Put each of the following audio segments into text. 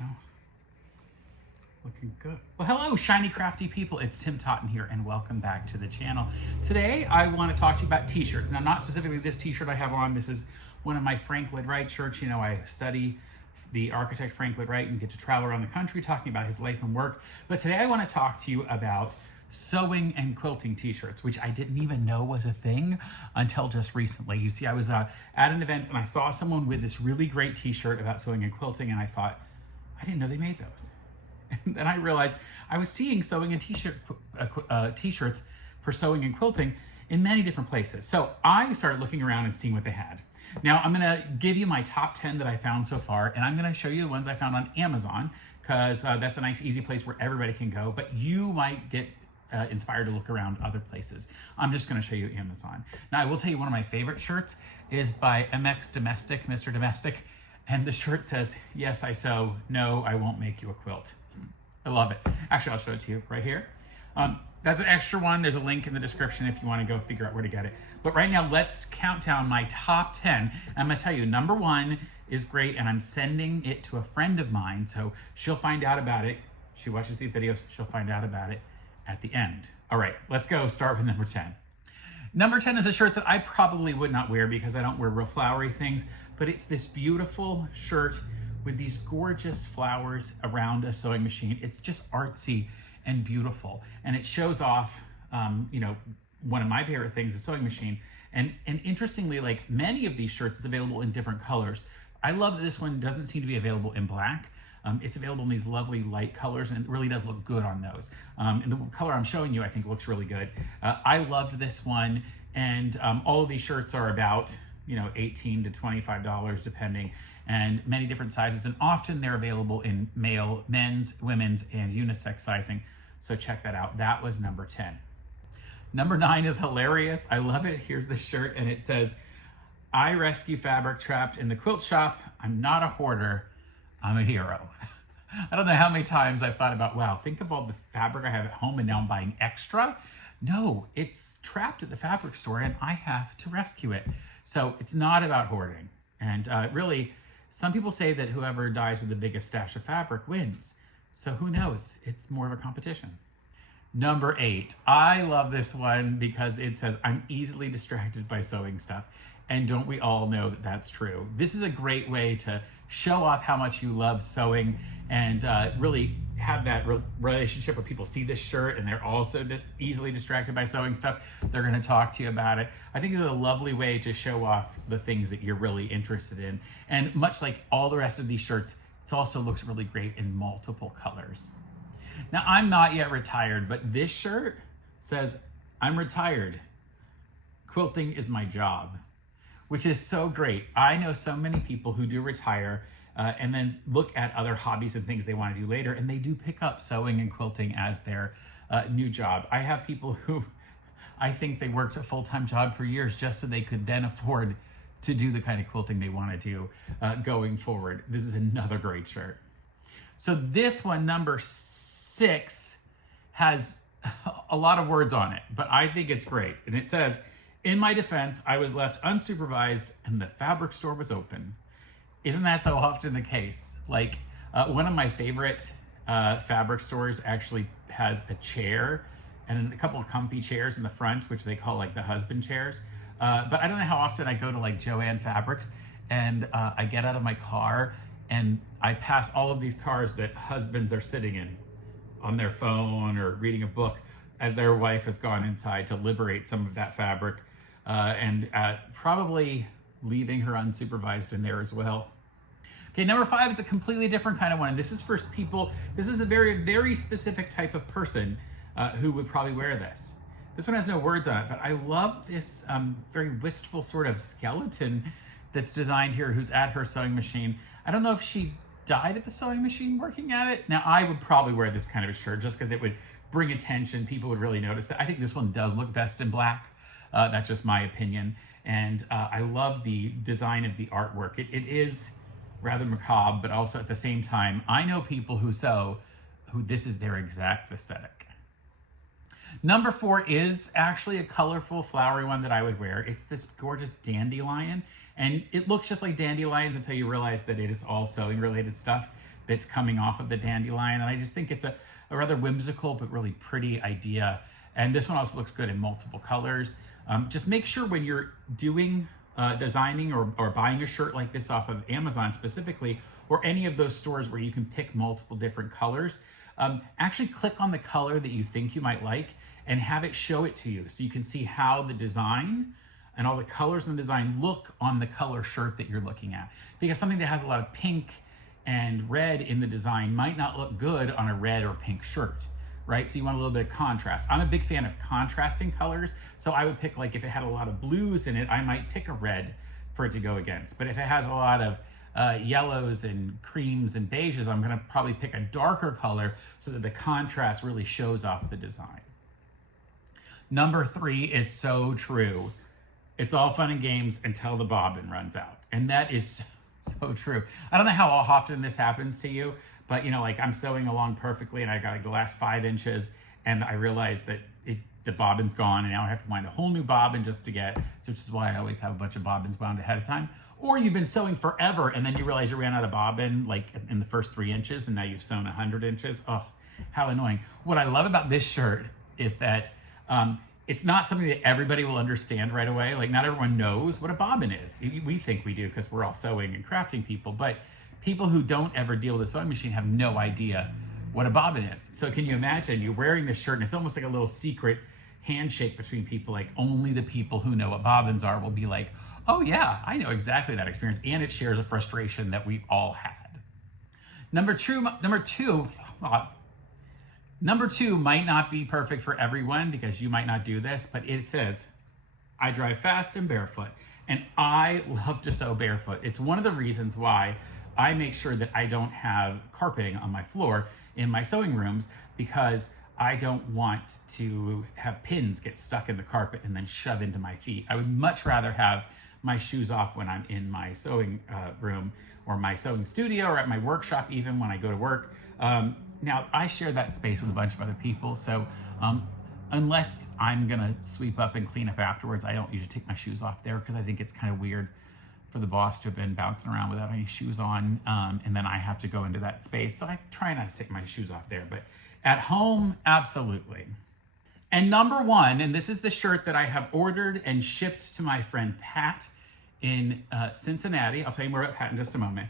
So, looking good. Well, hello, Shiny Crafty People. It's Tim Totten here, and welcome back to the channel. Today, I want to talk to you about t-shirts. Now, not specifically this t-shirt I have on. This is one of my Frank Lloyd Wright shirts. You know, I study the architect Frank Lloyd Wright and get to travel around the country talking about his life and work. But today, I want to talk to you about sewing and quilting t-shirts, which I didn't even know was a thing until just recently. You see, I was at an event and I saw someone with this really great t-shirt about sewing and quilting, and I thought, I didn't know they made those. And then I realized I was seeing sewing and t-shirts for sewing and quilting in many different places. So I started looking around and seeing what they had. Now I'm gonna give you my top 10 that I found so far, and I'm gonna show you the ones I found on Amazon, because that's a nice, easy place where everybody can go, but you might get inspired to look around other places. I'm just gonna show you Amazon. Now I will tell you one of my favorite shirts is by MX Domestic, Mr. Domestic, and the shirt says, "Yes, I sew. No, I won't make you a quilt." I love it. Actually, I'll show it to you right here. That's an extra one. There's a link in the description if you want to go figure out where to get it. But right now, let's count down my top 10. I'm going to tell you, number 1 is great, and I'm sending it to a friend of mine, so she'll find out about it. She watches these videos. She'll find out about it at the end. All right, let's go start with number 10. Number 10 is a shirt that I probably would not wear because I don't wear real flowery things, but it's this beautiful shirt with these gorgeous flowers around a sewing machine. It's just artsy and beautiful. And it shows off, you know, one of my favorite things, a sewing machine. And interestingly, like many of these shirts, it's available in different colors. I love that this one doesn't seem to be available in black. It's available in these lovely light colors, and it really does look good on those. And the color I'm showing you, I think, looks really good. I loved this one, and all of these shirts are about, you know, $18 to $25 depending, and many different sizes, and often they're available in male, men's, women's, and unisex sizing. So check that out. That was number 10. Number 9 is hilarious. I love it. Here's the shirt, and it says, "I rescue fabric trapped in the quilt shop. I'm not a hoarder. I'm a hero." I don't know how many times I've thought about, wow, think of all the fabric I have at home and now I'm buying extra. No, it's trapped at the fabric store and I have to rescue it. So it's not about hoarding. And really, some people say that whoever dies with the biggest stash of fabric wins. So who knows? It's more of a competition. Number 8. I love this one because it says, "I'm easily distracted by sewing stuff." And don't we all know that that's true? This is a great way to show off how much you love sewing and really have that relationship where people see this shirt and they're also easily distracted by sewing stuff. They're gonna talk to you about it. I think it's a lovely way to show off the things that you're really interested in. And much like all the rest of these shirts, it also looks really great in multiple colors. Now, I'm not yet retired, but this shirt says, "I'm retired. Quilting is my job," which is so great. I know so many people who do retire and then look at other hobbies and things they want to do later, and they do pick up sewing and quilting as their new job. I have people who I think they worked a full-time job for years just so they could then afford to do the kind of quilting they want to do going forward. This is another great shirt. So this one, number 6, has a lot of words on it, but I think it's great. And it says, "In my defense, I was left unsupervised and the fabric store was open." Isn't that so often the case? Like one of my favorite fabric stores actually has a chair and a couple of comfy chairs in the front, which they call like the husband chairs. But I don't know how often I go to like Joann Fabrics and I get out of my car and I pass all of these cars that husbands are sitting in on their phone or reading a book as their wife has gone inside to liberate some of that fabric and probably leaving her unsupervised in there as well. Okay, number 5 is a completely different kind of one. This is for people, this is a very, very specific type of person who would probably wear this. This one has no words on it, but I love this very wistful sort of skeleton that's designed here who's at her sewing machine. I don't know if she died at the sewing machine working at it. Now, I would probably wear this kind of a shirt just because it would bring attention. People would really notice it. I think this one does look best in black. That's just my opinion. And I love the design of the artwork. It is rather macabre, but also at the same time, I know people who sew who this is their exact aesthetic. Number 4 is actually a colorful, flowery one that I would wear. It's this gorgeous dandelion, and it looks just like dandelions until you realize that it is all sewing related stuff. bits coming off of the dandelion. And I just think it's a rather whimsical but really pretty idea. And this one also looks good in multiple colors. Just make sure when you're doing designing or buying a shirt like this off of Amazon specifically, or any of those stores where you can pick multiple different colors, actually click on the color that you think you might like and have it show it to you so you can see how the design and all the colors in the design look on the color shirt that you're looking at. Because something that has a lot of pink and red in the design might not look good on a red or pink shirt, right? So you want a little bit of contrast. I'm a big fan of contrasting colors. So I would pick, like, if it had a lot of blues in it, I might pick a red for it to go against. But if it has a lot of yellows and creams and beiges, I'm gonna probably pick a darker color so that the contrast really shows off the design. Number 3 is so true. It's all fun and games until the bobbin runs out. And that is so true. I don't know how often this happens to you, but you know, like I'm sewing along perfectly and I got like the last 5 inches and I realized that the bobbin's gone and now I have to find a whole new bobbin just to get, which is why I always have a bunch of bobbins wound ahead of time. Or you've been sewing forever and then you realize you ran out of bobbin like in the first 3 inches and now you've sewn 100 inches. Oh, how annoying. What I love about this shirt is that it's not something that everybody will understand right away. Like not everyone knows what a bobbin is. We think we do because we're all sewing and crafting people, but people who don't ever deal with a sewing machine have no idea what a bobbin is. So can you imagine you're wearing this shirt and it's almost like a little secret handshake between people. Like only the people who know what bobbins are will be like, oh yeah, I know exactly that experience. And it shares a frustration that we all had. Number two might not be perfect for everyone because you might not do this, but it says, I drive fast and barefoot. And I love to sew barefoot. It's one of the reasons why I make sure that I don't have carpeting on my floor in my sewing rooms, because I don't want to have pins get stuck in the carpet and then shove into my feet. I would much rather have my shoes off when I'm in my sewing room or my sewing studio or at my workshop, even when I go to work. Now, I share that space with a bunch of other people, so unless I'm gonna sweep up and clean up afterwards, I don't usually take my shoes off there because I think it's kind of weird for the boss to have been bouncing around without any shoes on, and then I have to go into that space. So I try not to take my shoes off there, but at home, absolutely. And number 1, and this is the shirt that I have ordered and shipped to my friend Pat in Cincinnati. I'll tell you more about Pat in just a moment.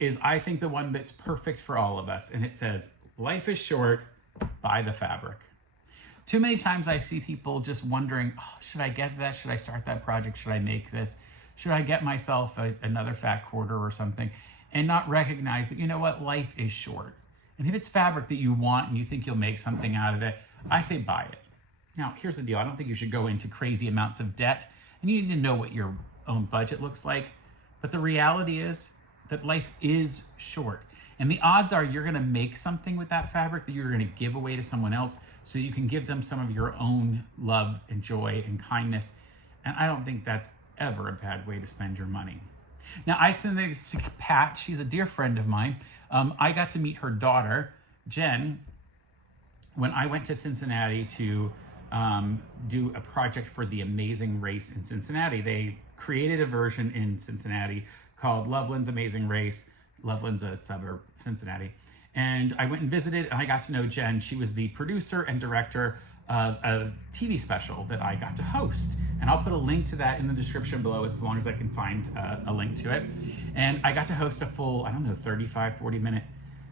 Is I think the one that's perfect for all of us. And it says, life is short, buy the fabric. Too many times I see people just wondering, oh, should I get that? Should I start that project? Should I make this? Should I get myself another fat quarter or something? And not recognize that, you know what, life is short. And if it's fabric that you want and you think you'll make something out of it, I say buy it. Now, here's the deal. I don't think you should go into crazy amounts of debt, and you need to know what your own budget looks like. But the reality is that life is short. And the odds are you're gonna make something with that fabric that you're gonna give away to someone else so you can give them some of your own love and joy and kindness. And I don't think that's ever a bad way to spend your money. Now, I sent this to Pat. She's a dear friend of mine. I got to meet her daughter, Jen, when I went to Cincinnati to do a project for the Amazing Race in Cincinnati. They created a version in Cincinnati called Loveland's Amazing Race. Loveland's a suburb of Cincinnati. And I went and visited, and I got to know Jen. She was the producer and director of a TV special that I got to host. And I'll put a link to that in the description below as long as I can find a link to it. And I got to host a full, 35, 40-minute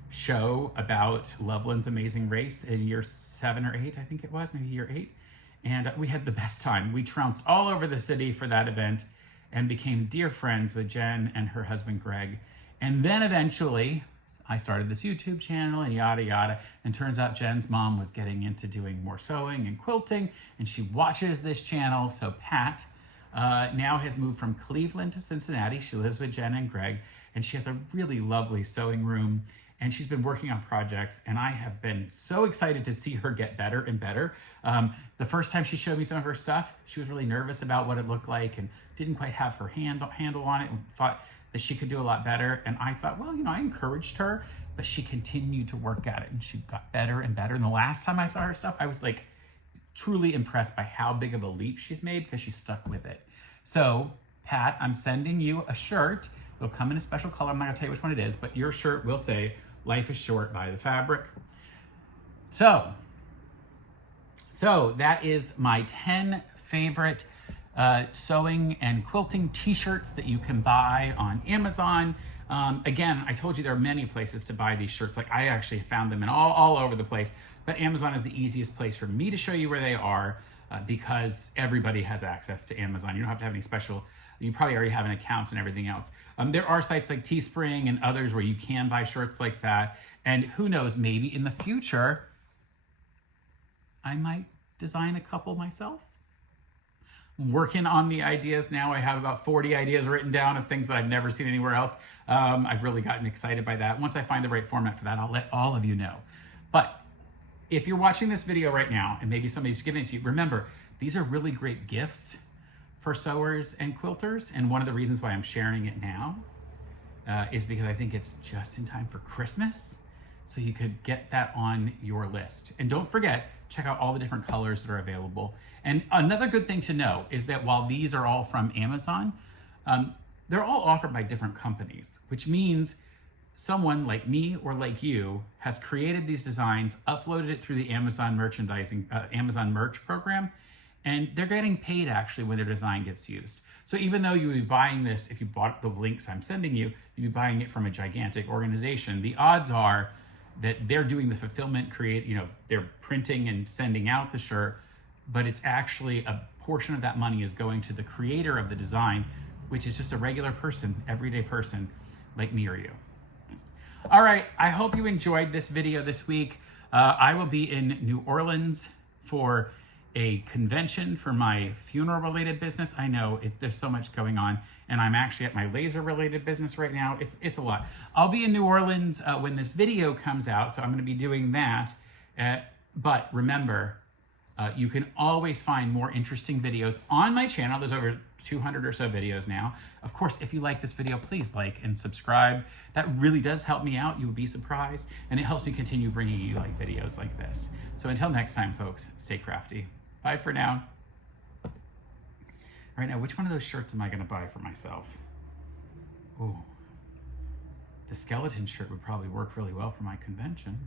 show about Loveland's Amazing Race in year 7 or 8, I think it was, maybe year 8. And we had the best time. We trounced all over the city for that event and became dear friends with Jen and her husband, Greg. And then eventually, I started this YouTube channel and yada, yada. And turns out Jen's mom was getting into doing more sewing and quilting, and she watches this channel. So Pat now has moved from Cleveland to Cincinnati. She lives with Jen and Greg, and she has a really lovely sewing room. And she's been working on projects, and I have been so excited to see her get better and better. The first time she showed me some of her stuff, she was really nervous about what it looked like and didn't quite have her handle on it, and thought that she could do a lot better. And I thought, well, I encouraged her, but she continued to work at it, and she got better and better. And the last time I saw her stuff, I was like truly impressed by how big of a leap she's made because she's stuck with it. So Pat, I'm sending you a shirt. It'll come in a special color. I'm not gonna tell you which one it is, but your shirt will say, Life is short, buy the fabric. So that is my 10 favorite sewing and quilting t-shirts that you can buy on Amazon. Again, I told you there are many places to buy these shirts. Like I actually found them in all over the place, but Amazon is the easiest place for me to show you where they are because everybody has access to Amazon. You don't have to have any special, you probably already have an account and everything else. There are sites like Teespring and others where you can buy shirts like that. And who knows, maybe in the future, I might design a couple myself. I'm working on the ideas now. I have about 40 ideas written down of things that I've never seen anywhere else. I've really gotten excited by that. Once I find the right format for that, I'll let all of you know. But if you're watching this video right now and maybe somebody's giving it to you, remember, these are really great gifts for sewers and quilters. And one of the reasons why I'm sharing it now is because I think it's just in time for Christmas. So you could get that on your list. And don't forget, check out all the different colors that are available. And another good thing to know is that while these are all from Amazon, they're all offered by different companies, which means someone like me or like you has created these designs, uploaded it through the Amazon Amazon merch program, and they're getting paid actually when their design gets used. So even though you would be buying this, if you bought the links I'm sending you, you'd be buying it from a gigantic organization, the odds are that they're doing the fulfillment, they're printing and sending out the shirt, but it's actually a portion of that money is going to the creator of the design, which is just a regular person, everyday person like me or you. All right, I hope you enjoyed this video this week. I will be in New Orleans for a convention for my funeral related business. I know there's so much going on, and I'm actually at my laser related business right now. It's a lot. I'll be in New Orleans when this video comes out, so I'm gonna be doing that. But remember, you can always find more interesting videos on my channel. There's over 200 or so videos now. Of course, if you like this video, please like and subscribe. That really does help me out. You would be surprised. And it helps me continue bringing you like videos like this. So until next time, folks, stay crafty. Bye for now. All right, now, which one of those shirts am I gonna buy for myself? Ooh, the skeleton shirt would probably work really well for my convention.